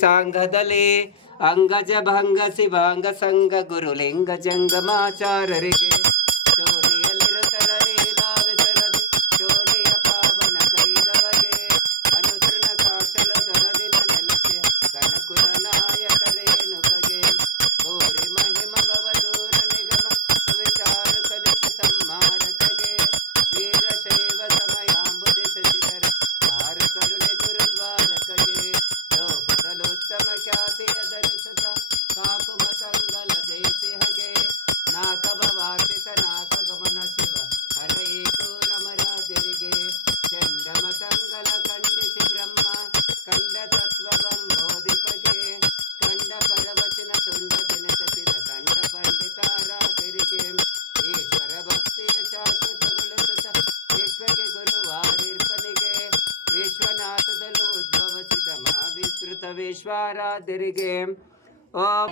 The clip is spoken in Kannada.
ಸಾಂಗದಲ್ಲಿ ಅಂಗಜ ಭಂಗ ಶಿವಾಂಗ ಸಂಗ ಗುರುಲಿಂಗ ಜಂಗಮಾಚಾರರಿಗೆ ಚೋಣಿಯಲ್ಲಿರುತ್ತರೇ ಲಾವಿಸರದೆ ಚೋಣಿಯ ಪಾವನ ಗೈದವಗೆ ಅನುತೃಣ ಕಾಶಲು ದೊರದಿನ ನೆಲಸಿ ಕನಕುಲ ನಾಯಕರೇನುಕಗೆ ಗೋರಿ ಮಹಿಮ ಭವದೂರ ನಿಗಮ ಸುವಿಚಾರ ಕಲಿಸಿ ಸಂಹಾರಕಗೆ ವೀರಶೈವ ಸಮಯಾಂಬುದಿ ಶಶಿಧರ ಆರ ಕರುಣೆ ಗುರುದ್ವಾರಕಗೆ ಲೋಕದಲ್ಲುತ್ತಮ ಖ್ಯಾತಿಯ ಧರಿಸತ ಕಾಕುಮ ಸಂಗಲ ಜಯಿಸಿಹಗೆ ನಾಕಭವಾರ್ತಿತ ನಾಕ ಗಮನ ಶಿವ ಹರೇ ಕೂರಮರಾದಿರಿಗೆ ಚಂಡಮ ಸಂಗಲ ಖಂಡಿಸಿ ಬ್ರಹ್ಮ ಕಂಡ ತತ್ವವಂ ಬೋಧಿಪಗೆ ಕಂಡ ಪರವಚನ ತುಂಡ ತಿನಕಸಿದ ಕಂಡ ಪಂಡಿತಾರಾದಿರಿಗೆ ಈಶ್ವರ ಭಕ್ತಿಯ ಶಾಶ್ವತಗೊಳಿಸುತ್ತ ವಿಶ್ವಗೆ ಗುರುವಾರಿರ್ಪನಿಗೆ ವಿಶ್ವನಾಥದಲ್ಲೂ ಉದ್ಭವಿಸಿದ ಮಹಾವಿಸ್ತೃತ ವಿಶ್ವಾರಾಧ್ಯರಿಗೆ ಓಂ